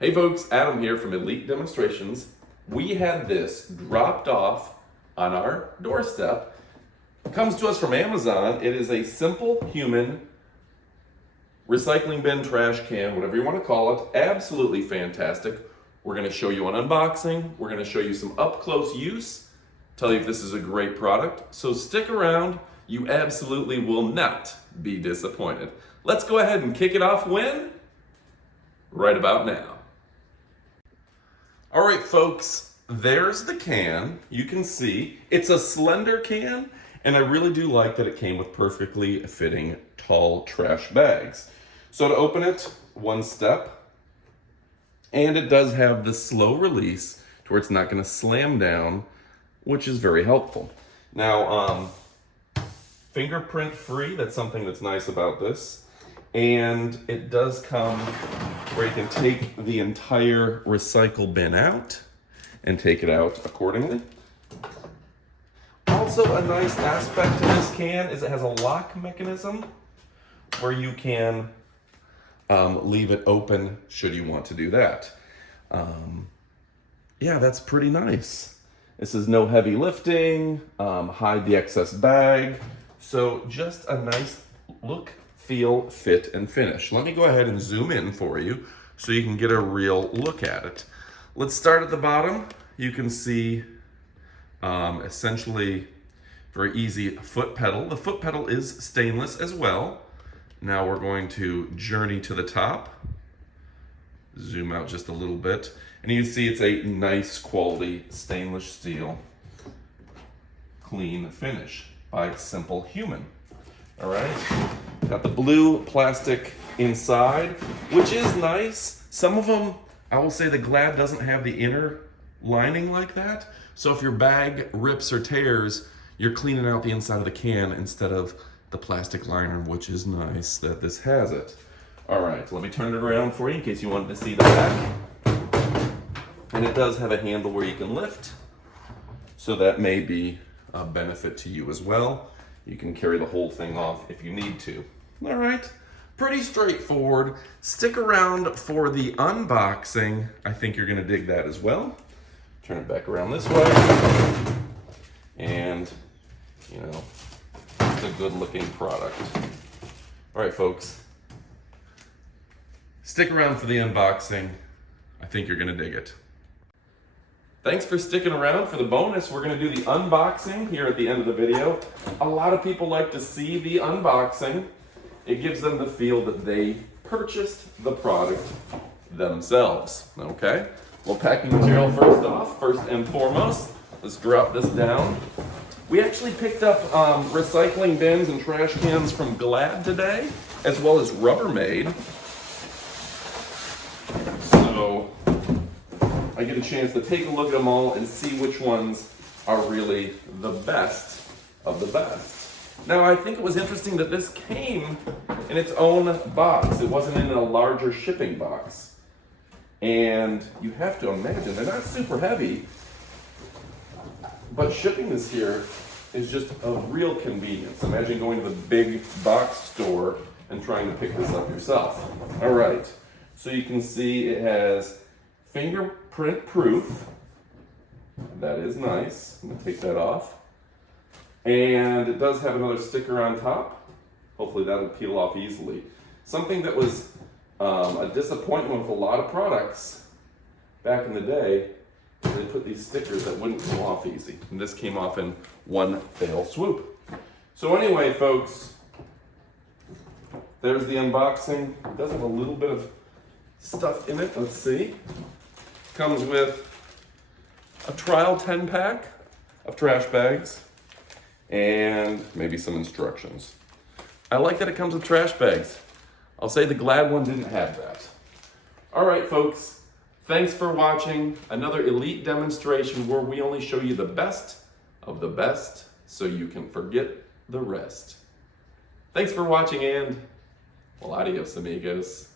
Hey folks, Adam here from Elite Demonstrations. We had this dropped off on our doorstep. It comes to us from Amazon. It is a Simple Human recycling bin, trash can, whatever you want to call it. Absolutely fantastic. We're going to show you an unboxing. We're going to show you some up-close use, tell you if this is a great product. So stick around. You absolutely will not be disappointed. Let's go ahead and kick it off when? Right about now. All right, folks, there's the can. You can see it's a slender can, and I really do like that it came with perfectly fitting tall trash bags. So to open it, one step, and it does have the slow release to where it's not going to slam down, which is very helpful. Now, fingerprint free, that's something that's nice about this. And it does come where you can take the entire recycle bin out and take it out accordingly. Also, a nice aspect to this can is it has a lock mechanism where you can leave it open should you want to do that. Yeah, that's pretty nice. This is no heavy lifting, hide the excess bag. So just a nice look, feel, fit, and finish. Let me go ahead and zoom in for you so you can get a real look at it. Let's start at the bottom. You can see essentially very easy foot pedal. The foot pedal is stainless as well. Now we're going to journey to the top. Zoom out just a little bit. And you can see it's a nice quality stainless steel clean finish by Simple Human. All right, got the blue plastic inside, which is nice. Some of them, I will say the Glad doesn't have the inner lining like that. So if your bag rips or tears, you're cleaning out the inside of the can instead of the plastic liner, which is nice that this has it. All right, let me turn it around for you in case you wanted to see the back. And it does have a handle where you can lift. So that may be a benefit to you as well. You can carry the whole thing off if you need to. All right, pretty straightforward. Stick around for the unboxing. I think you're gonna dig that as well. Turn it back around this way. And, you know, it's a good looking product. All right, folks. Stick around for the unboxing. I think you're gonna dig it. Thanks for sticking around for the bonus. We're going to do the unboxing here at the end of the video. A lot of people like to see the unboxing. It gives them the feel that they purchased the product themselves. Okay? Well, packing material first off, first and foremost. Let's drop this down. We actually picked up recycling bins and trash cans from Glad today, as well as Rubbermaid. So I get a chance to take a look at them all and see which ones are really the best of the best. Now, I think it was interesting that this came in its own box. It wasn't in a larger shipping box. And you have to imagine, they're not super heavy, but shipping this here is just a real convenience. Imagine going to the big box store and trying to pick this up yourself. All right, so you can see it has fingerprint proof. That is nice. I'm gonna take that off. And it does have another sticker on top. Hopefully that'll peel off easily. Something that was a disappointment with a lot of products back in the day, they put these stickers that wouldn't come off easy. And this came off in one fell swoop. So anyway, folks, there's the unboxing. It does have a little bit of stuff in it. Let's see. Comes with a trial 10-pack of trash bags and maybe some instructions. I like that it comes with trash bags. I'll say the Glad one didn't have that. All right, folks, thanks for watching another Elite demonstration where we only show you the best of the best so you can forget the rest. Thanks for watching and, well, adios, amigos.